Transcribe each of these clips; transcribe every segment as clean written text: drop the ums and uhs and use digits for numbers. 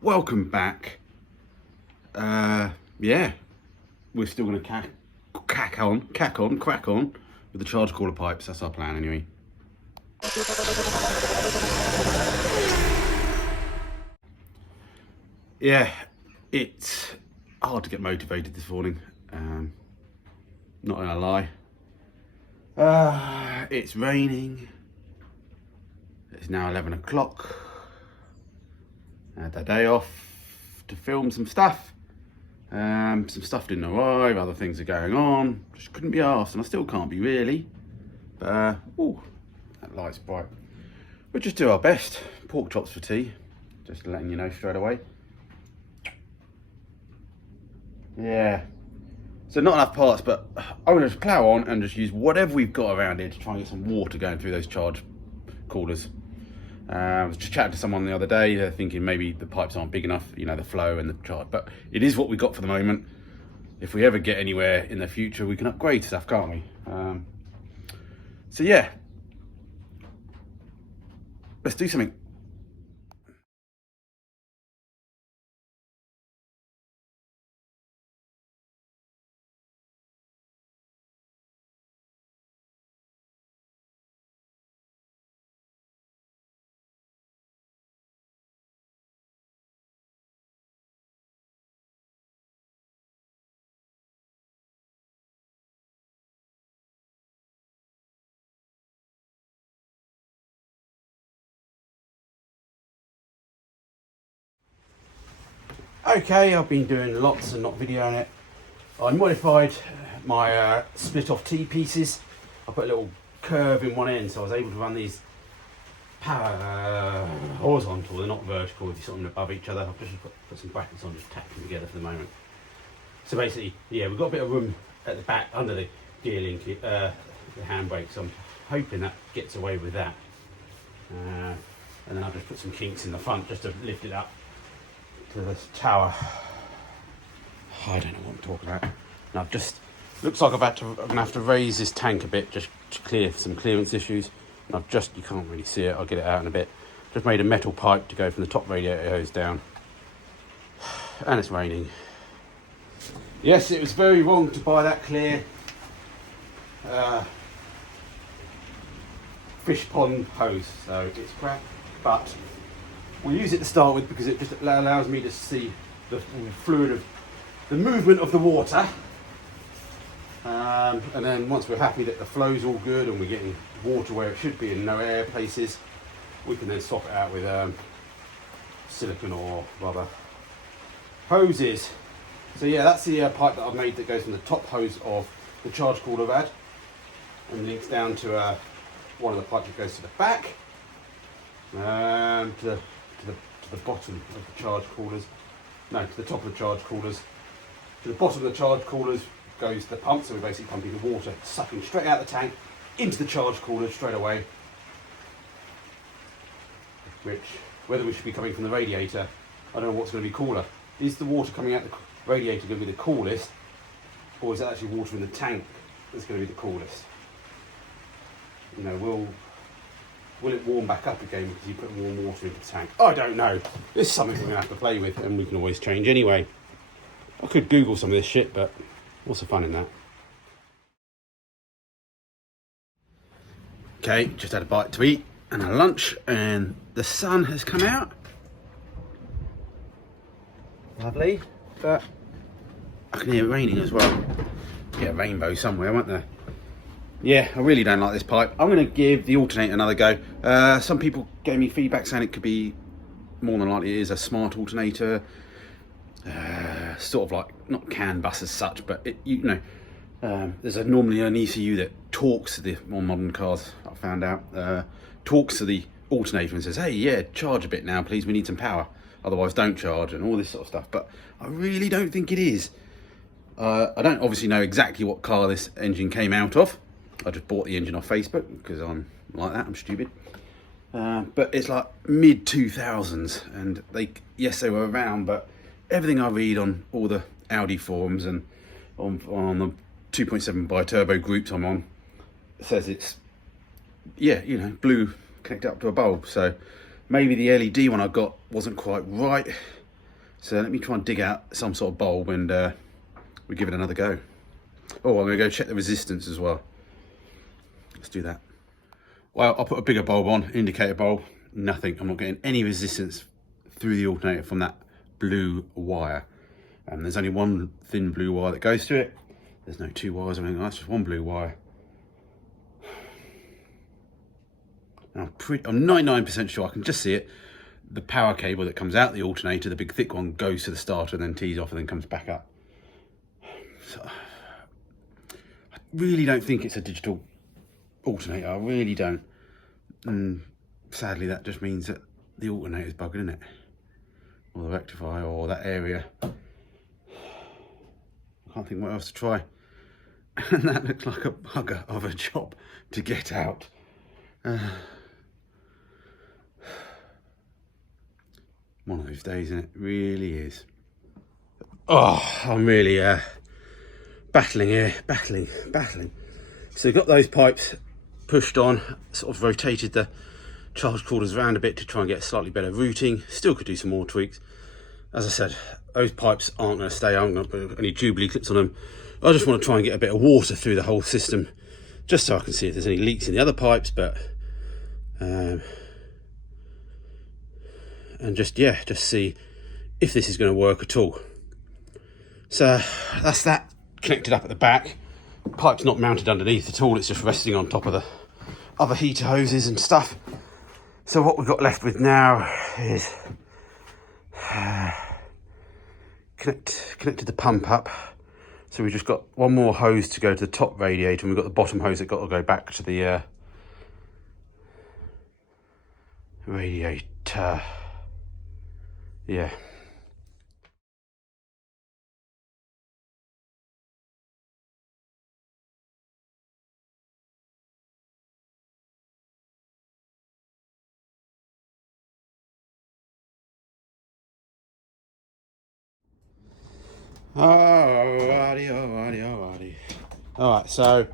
welcome back. Yeah, we're still going to crack on with the charge caller pipes. That's our plan anyway. Yeah, it's hard to get motivated this morning, not gonna lie. It's raining. It's now 11 o'clock. I had that day off to film some stuff. Some stuff didn't arrive, other things are going on. Just couldn't be arsed, and I still can't be really. But, ooh, that light's bright. We'll just do our best. Pork chops for tea, just letting you know straight away. Yeah, so not enough parts, but I'm gonna just plow on and just use whatever we've got around here to try and get some water going through those charge coolers. I was just chatting to someone the other day, they're thinking maybe the pipes aren't big enough, you know, the flow and the charge, but it is what we got for the moment. If we ever get anywhere in the future, we can upgrade stuff, can't we? So yeah, let's do something. Okay, I've been doing lots and not videoing it. I modified my split off T-pieces. I put a little curve in one end, so I was able to run these horizontal, they're not vertical, they're sort of above each other. I've just put some brackets on, just tack them together for the moment. So basically, yeah, we've got a bit of room at the back under the gear link, the handbrake, so I'm hoping that gets away with that. And then I've just put some kinks in the front just to lift it up to this tower. I don't know what I'm talking about. And I've just, looks like I'm gonna have to raise this tank a bit just to clear some clearance issues. And I've just, you can't really see it, I'll get it out in a bit. Just made a metal pipe to go from the top radiator hose down. And it's raining. Yes, it was very wrong to buy that clear fish pond hose, so it's crap, but we'll use it to start with because it just allows me to see the fluid of the movement of the water, and then once we're happy that the flow's all good and we're getting water where it should be and no air places, we can then swap it out with silicone or rubber hoses. So yeah, that's the pipe that I've made that goes from the top hose of the charge cooler rad and links down to one of the pipes that goes to the back, to the bottom of the charge coolers. No, to the top of the charge coolers. To the bottom of the charge coolers goes the pump, so we're basically pumping the water, sucking straight out the tank into the charge coolers straight away. Which, whether we should be coming from the radiator, I don't know what's going to be cooler. Is the water coming out the radiator going to be the coolest, or is it actually water in the tank that's going to be the coolest? You know, will it warm back up again because you put warm water into the tank? I don't know. This is something we're going to have to play with, and we can always change anyway. I could Google some of this shit, but what's the fun in that? Okay, just had a bite to eat and a lunch, and the sun has come out. Lovely, but I can hear it raining as well. Get a rainbow somewhere, won't there? Yeah, I really don't like this pipe. I'm going to give the alternator another go. Some people gave me feedback saying it could be, more than likely it is a smart alternator. Sort of like, not CAN bus as such, but it, you know, there's normally an ECU that talks to the more modern cars, I found out, talks to the alternator and says, hey, yeah, charge a bit now, please, we need some power. Otherwise don't charge, and all this sort of stuff. But I really don't think it is. I don't obviously know exactly what car this engine came out of. I just bought the engine off Facebook because I'm like that, I'm stupid. But it's like mid 2000s, and yes, they were around, but everything I read on all the Audi forums and on the 2.7 bi-turbo groups I'm on says it's, yeah, you know, blue connected up to a bulb. So maybe the LED one I got wasn't quite right. So let me try and dig out some sort of bulb and we give it another go. Oh, I'm gonna go check the resistance as well. Let's do that. Well, I'll put a bigger bulb on, indicator bulb, nothing. I'm not getting any resistance through the alternator from that blue wire. There's only one thin blue wire that goes through it. There's no two wires or anything, that's just one blue wire. And I'm 99% sure, I can just see it. The power cable that comes out the alternator, the big thick one, goes to the starter and then tees off and then comes back up. So, I really don't think it's a digital alternator, I really don't. And sadly that just means that the alternator's bugging, isn't it? Or the rectifier, or that area. I can't think what else to try. And that looks like a bugger of a job to get out. One of those days, isn't it? Really is. Oh, I'm really battling here, battling. So we've got those pipes pushed on, sort of rotated the charge corders around a bit to try and get a slightly better routing. Still could do some more tweaks. As I said, those pipes aren't going to stay. I'm going to put any Jubilee clips on them. I just want to try and get a bit of water through the whole system, just so I can see if there's any leaks in the other pipes, but and just see if this is going to work at all. So that's that connected up at the back. Pipe's not mounted underneath at all, it's just resting on top of the other heater hoses and stuff. So what we've got left with now is connected the pump up. So we've just got one more hose to go to the top radiator, and we've got the bottom hose that got to go back to the radiator. Yeah. Alrighty. Alright, so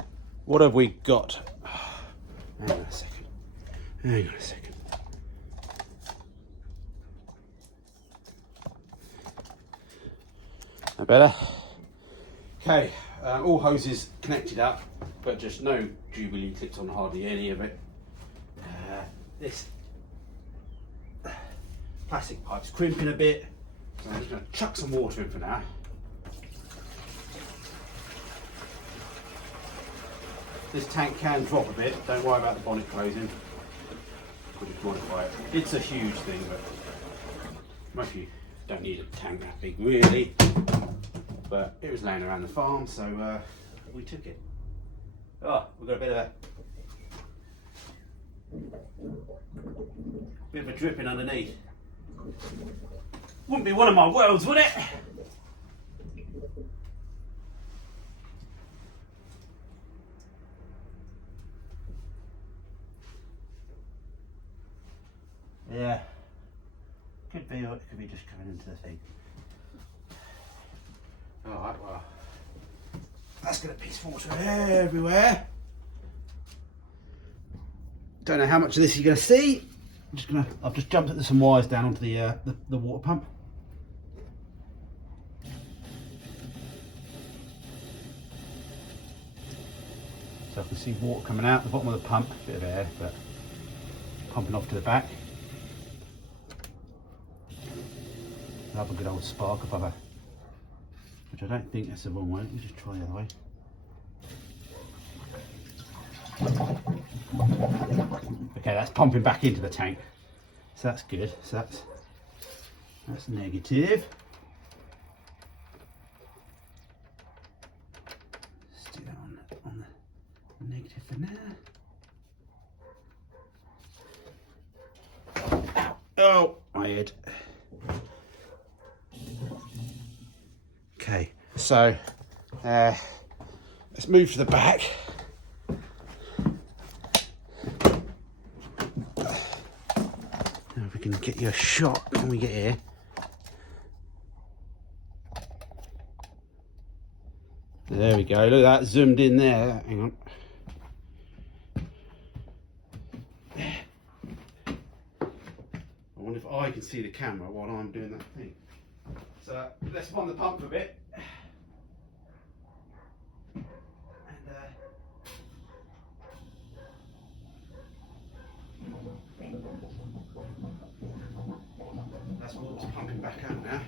what have we got? Hang on a second. That better? Okay, all hoses connected up, but just no Jubilee clips on hardly any of it. This plastic pipe's crimping a bit, so I'm just going to chuck some water in for now. This tank can drop a bit, don't worry about the bonnet closing. We'll just modify it. It's a huge thing, but most of you don't need a tank that big really. But it was laying around the farm, so we took it. Oh, we've got a bit of a dripping underneath. Wouldn't be one of my worlds, would it? Yeah, could be, or it could be just coming into the thing. Alright, well, that's going to piss water everywhere. Don't know how much of this you're going to see. I've just jumped some wires down onto the water pump. So I can see water coming out the bottom of the pump, a bit of air, but pumping off to the back. I'll have a good old spark above her, which I don't think that's the wrong way. Let me just try the other way. Okay, that's pumping back into the tank, so that's good. So that's negative. Let's do that on the negative for now. Oh, my head. Okay, so let's move to the back. Now if we can get you a shot when we get here. There we go, look at that, zoomed in there. Hang on. I wonder if I can see the camera while I'm doing that thing. So let's run the pump for a bit. And that's water's pumping back out now.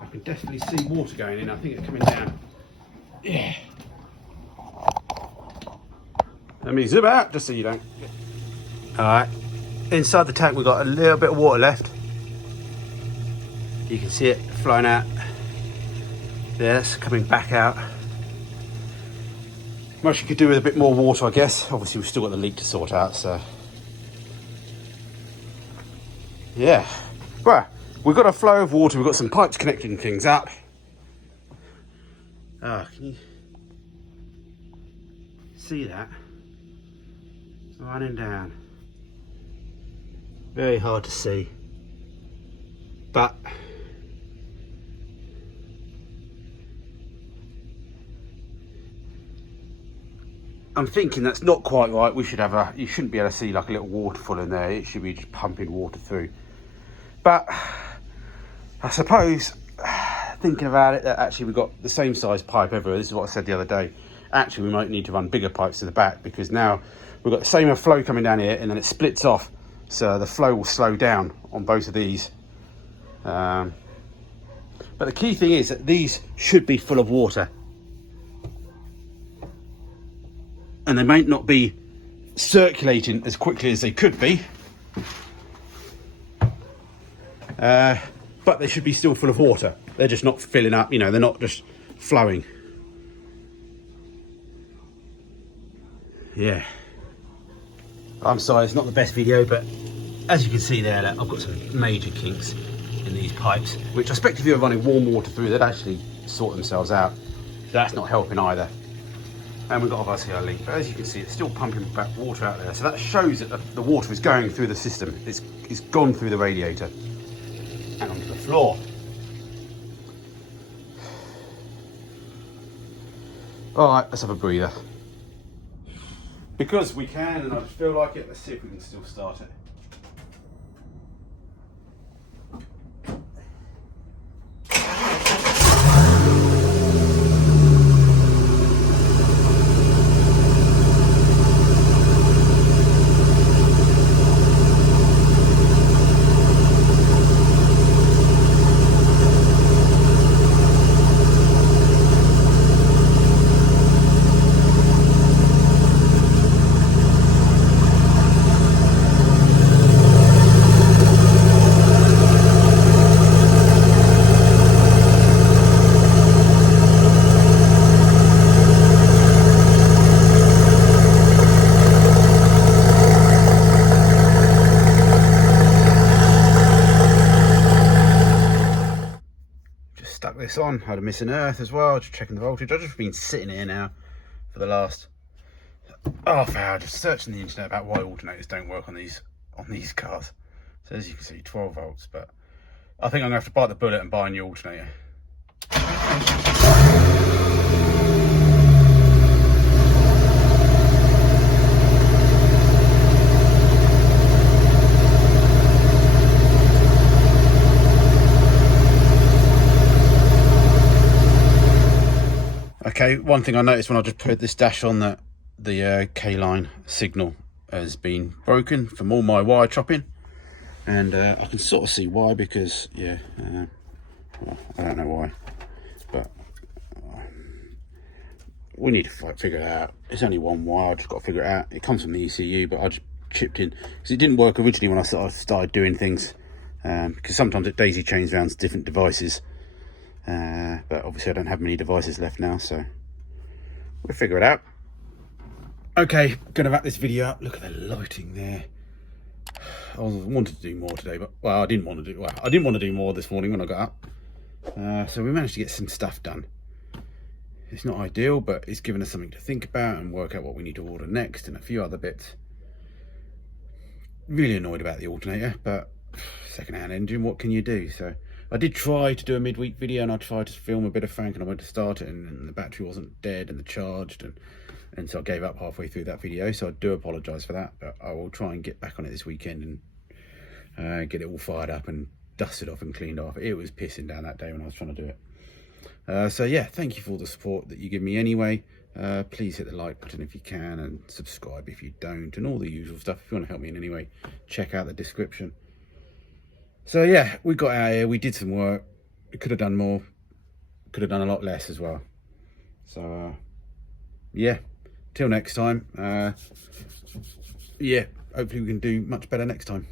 I can definitely see water going in. I think it's coming down. Yeah. Let me zoom out just so you don't. Alright. Inside the tank we've got a little bit of water left. You can see it flowing out. There, it's coming back out. Much you could do with a bit more water, I guess. Obviously we've still got the leak to sort out, so. Yeah. Well, we've got a flow of water, we've got some pipes connecting things up. Can you see that? It's running down. Very hard to see. But I'm thinking that's not quite right. We should have you shouldn't be able to see like a little waterfall in there. It should be just pumping water through. But I suppose, thinking about it, that actually we've got the same size pipe everywhere. This is what I said the other day. Actually, we might need to run bigger pipes to the back, because now we've got the same flow coming down here and then it splits off. So the flow will slow down on both of these. But the key thing is that these should be full of water. And they might not be circulating as quickly as they could be. But they should be still full of water. They're just not filling up, you know, they're not just flowing. Yeah. I'm sorry, it's not the best video, but as you can see there, I've got some major kinks in these pipes, which I expect if you're running warm water through, they'd actually sort themselves out. That's not helping either. And we've got obviously our leak, but as you can see, it's still pumping back water out there. So that shows that the water is going through the system. It's gone through the radiator and onto the floor. All right, let's have a breather. Because we can, and I just feel like it, let's see if we can still start it. Stuck this on, had a missing earth as well, just checking the voltage. I've just been sitting here now for the last half hour just searching the internet about why alternators don't work on these cars. So as you can see, 12 volts, but I think I'm gonna have to bite the bullet and buy a new alternator. Okay, one thing I noticed when I just put this dash on, that the K-line signal has been broken from all my wire chopping, and I can sort of see why, because yeah, well, I don't know why, but we need to figure it out. It's only one wire, I just got to figure it out. It comes from the ECU, but I just chipped in because it didn't work originally when I started doing things, because sometimes it daisy chains around to different devices. But obviously I don't have many devices left now, so we'll figure it out. Okay, gonna wrap this video up. Look at the lighting there. I wanted to do more today, but well, I didn't want to do more this morning when I got up. So we managed to get some stuff done. It's not ideal, but it's given us something to think about and work out what we need to order next and a few other bits. Really annoyed about the alternator, but second-hand engine, what can you do? So I did try to do a midweek video, and I tried to film a bit of Frank, and I went to start it, and the battery wasn't dead and the charged, and and so I gave up halfway through that video, so I do apologise for that, but I will try and get back on it this weekend and get it all fired up and dusted off and cleaned off. It was pissing down that day when I was trying to do it. So yeah, thank you for all the support that you give me anyway. Please hit the like button if you can, and subscribe if you don't, and all the usual stuff. If you want to help me in any way, check out the description. So yeah, we got out here, we did some work. We could have done more, could have done a lot less as well. So yeah, till next time. Yeah, hopefully we can do much better next time.